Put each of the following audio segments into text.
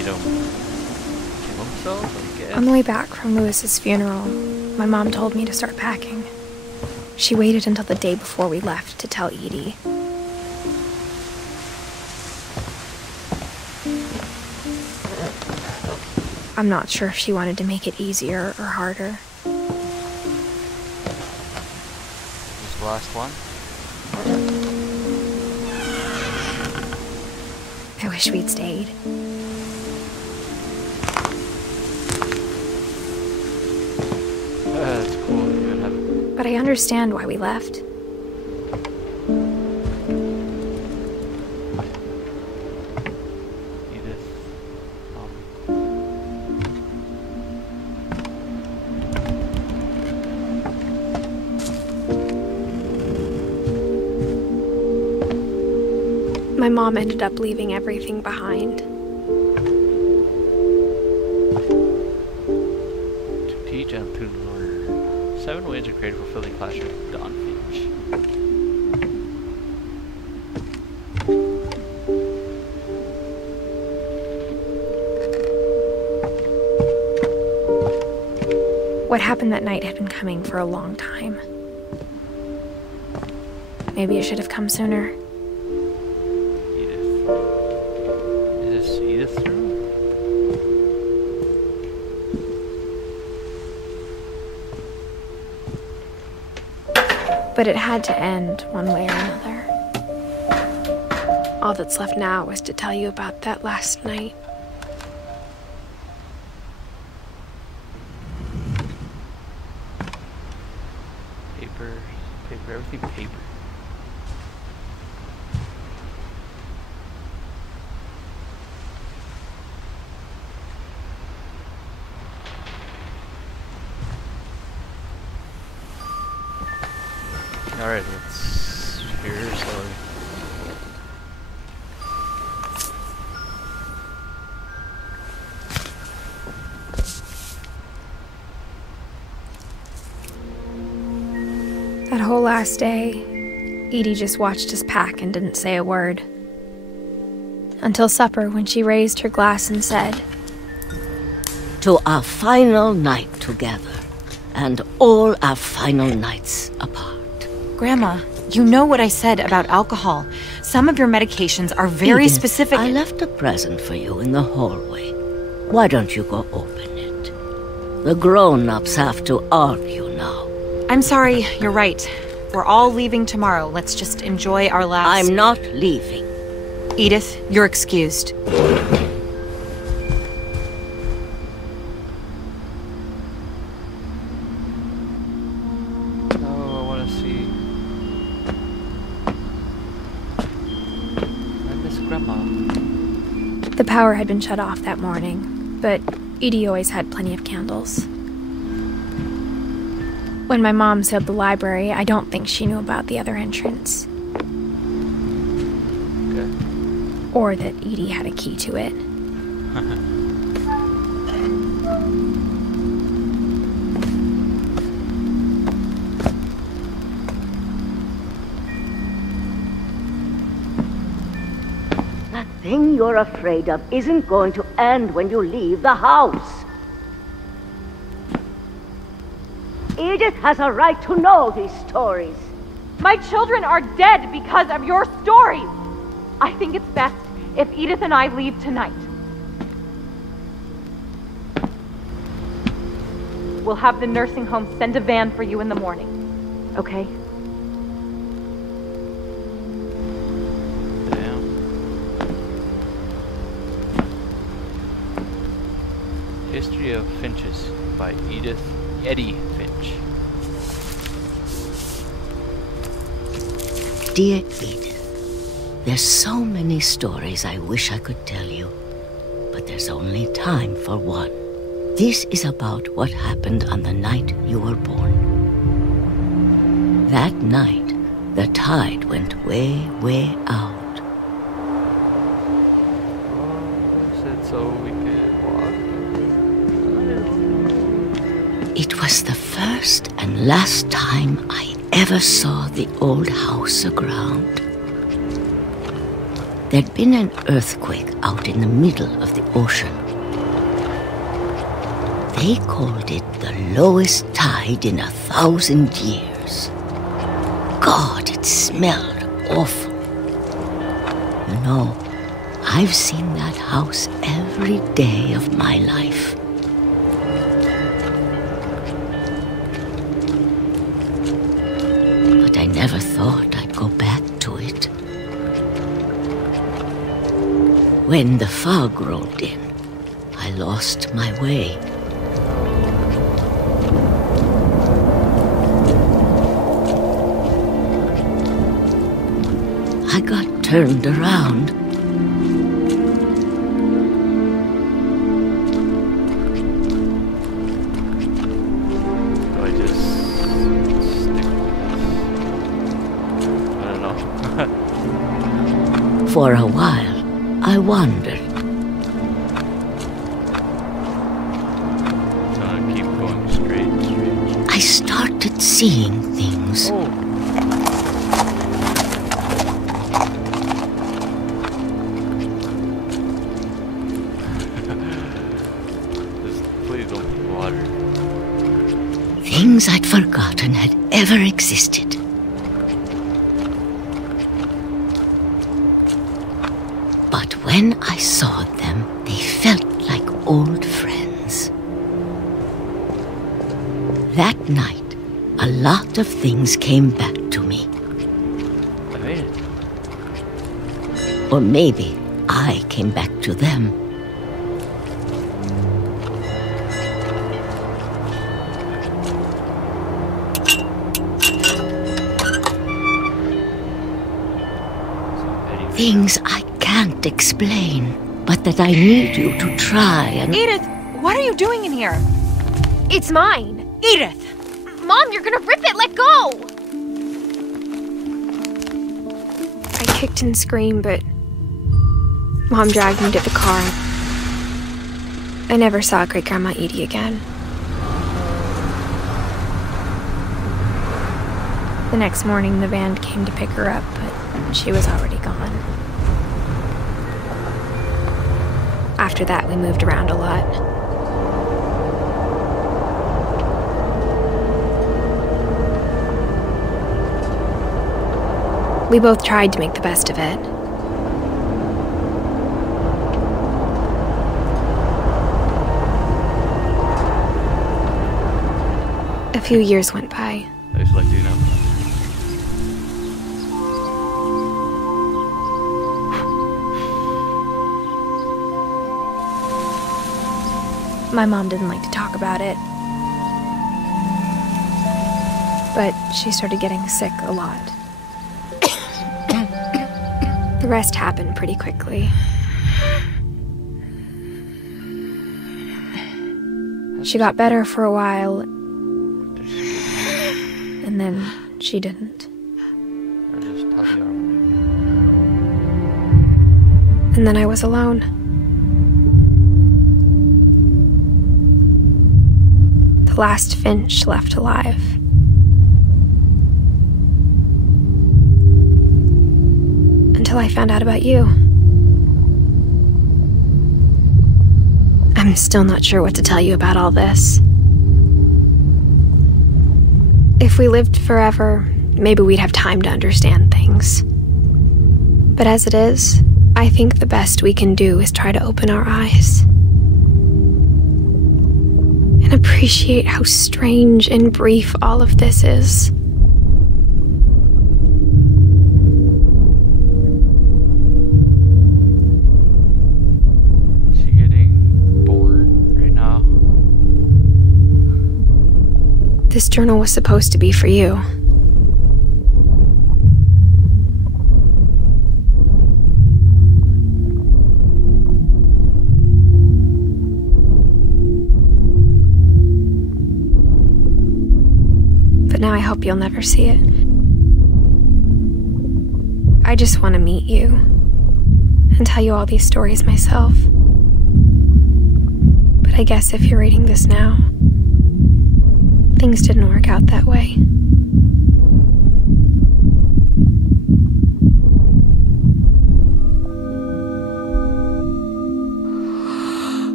made him kill himself, I guess. On the way back from Lewis's funeral, my mom told me to start packing. She waited until the day before we left to tell Edie. I'm not sure if she wanted to make it easier or harder. This is the last one? I wish we'd stayed. That's cool. You would have... But I understand why we left. Edith. My mom ended up leaving everything behind. To teach and to learn. 7 ways to create a fulfilling classroom with Don Finch. What happened that night had been coming for a long time. Maybe it should have come sooner. Edith's room? But it had to end one way or another. All that's left now is to tell you about that last night. Paper, everything paper. Alright, let's hear your story. That whole last day, Edie just watched us pack and didn't say a word. Until supper, when she raised her glass and said, "To our final night together, and all our final nights apart." Grandma, you know what I said about alcohol. Some of your medications are very Edith, specific. I left a present for you in the hallway. Why don't you go open it? The grown-ups have to argue now. I'm sorry, you're right. We're all leaving tomorrow. Let's just enjoy our last... I'm not leaving. Edith, you're excused. The power had been shut off that morning, but Edie always had plenty of candles. When my mom sealed the library, I don't think she knew about the other entrance. Okay. Or that Edie had a key to it. That thing you're afraid of isn't going to end when you leave the house. Edith has a right to know these stories. My children are dead because of your stories. I think it's best if Edith and I leave tonight. We'll have the nursing home send a van for you in the morning, okay? Damn. History of Finches by Eddie Finch. Dear Edith, there's so many stories I wish I could tell you, but there's only time for one. This is about what happened on the night you were born. That night, the tide went way, way out. Said so we could walk. It was the first and last time I ever saw the old house aground. There'd been an earthquake out in the middle of the ocean. They called it the lowest tide in 1,000 years. God, it smelled awful. You know, I've seen that house every day of my life. But I never thought I'd go back to it. When the fog rolled in, I lost my way. I got turned around. Do I just stick with this? I don't know. For a while, I wandered. So I keep going straight. I started seeing things. Oh. Please don't be water. Things I'd forgotten had ever existed. But when I saw them, they felt like old friends. That night, a lot of things came back to me. I made it. Or maybe I came back to them. Things I can't explain, but that I need you to try and... Edith, what are you doing in here? It's mine. Edith! Mom, you're gonna rip it! Let go! I kicked and screamed, but Mom dragged me to the car. I never saw Great-Grandma Edie again. The next morning, the van came to pick her up, but she was already gone. After that, we moved around a lot. We both tried to make the best of it. A few years went by. I just like doing that. My mom didn't like to talk about it. But she started getting sick a lot. The rest happened pretty quickly. She got better for a while, and then she didn't. Or just how they are. And then I was alone. The last Finch left alive. Until I found out about you. I'm still not sure what to tell you about all this. If we lived forever, maybe we'd have time to understand things. But as it is, I think the best we can do is try to open our eyes. And appreciate how strange and brief all of this is. Is she getting bored right now? This journal was supposed to be for you. Now I hope you'll never see it. I just want to meet you and tell you all these stories myself. But I guess if you're reading this now, things didn't work out that way.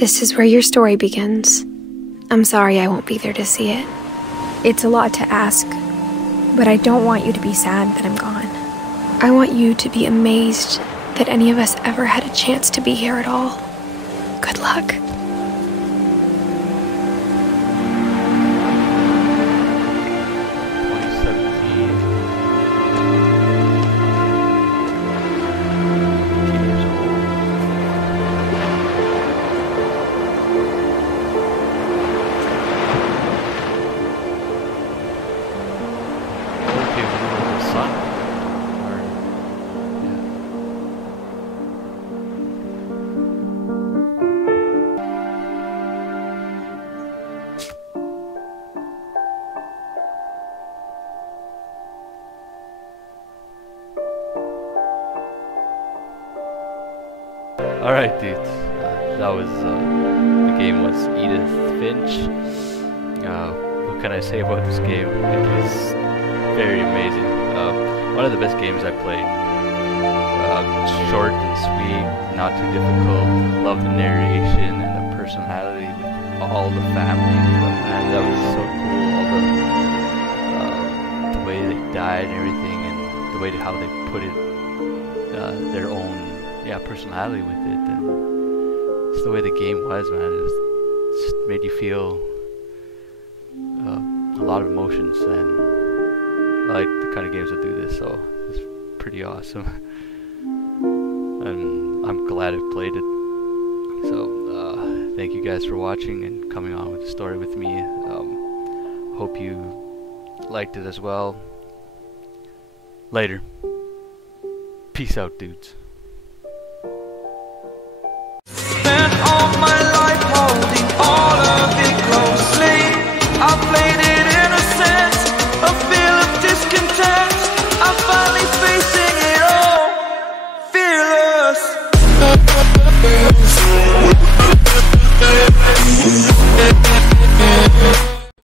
This is where your story begins. I'm sorry I won't be there to see it. It's a lot to ask, but I don't want you to be sad that I'm gone. I want you to be amazed that any of us ever had a chance to be here at all. Good luck. 17. Alright, dudes. That was, the game was Edith Finch. What can I say about this game? It was very amazing. One of the best games I played. Short and sweet, not too difficult. Love the narration and the personality with all the family. Man, that was so cool. All the way they died and everything, and the way how they put it, their own personality with it, and just the way the game was, man. It just made you feel a lot of emotions, and I like the kind of games that do this, so it's pretty awesome. And I'm glad I've played it. So thank you guys for watching and coming on with the story with me. Hope you liked it as well. Later. Peace out, dudes.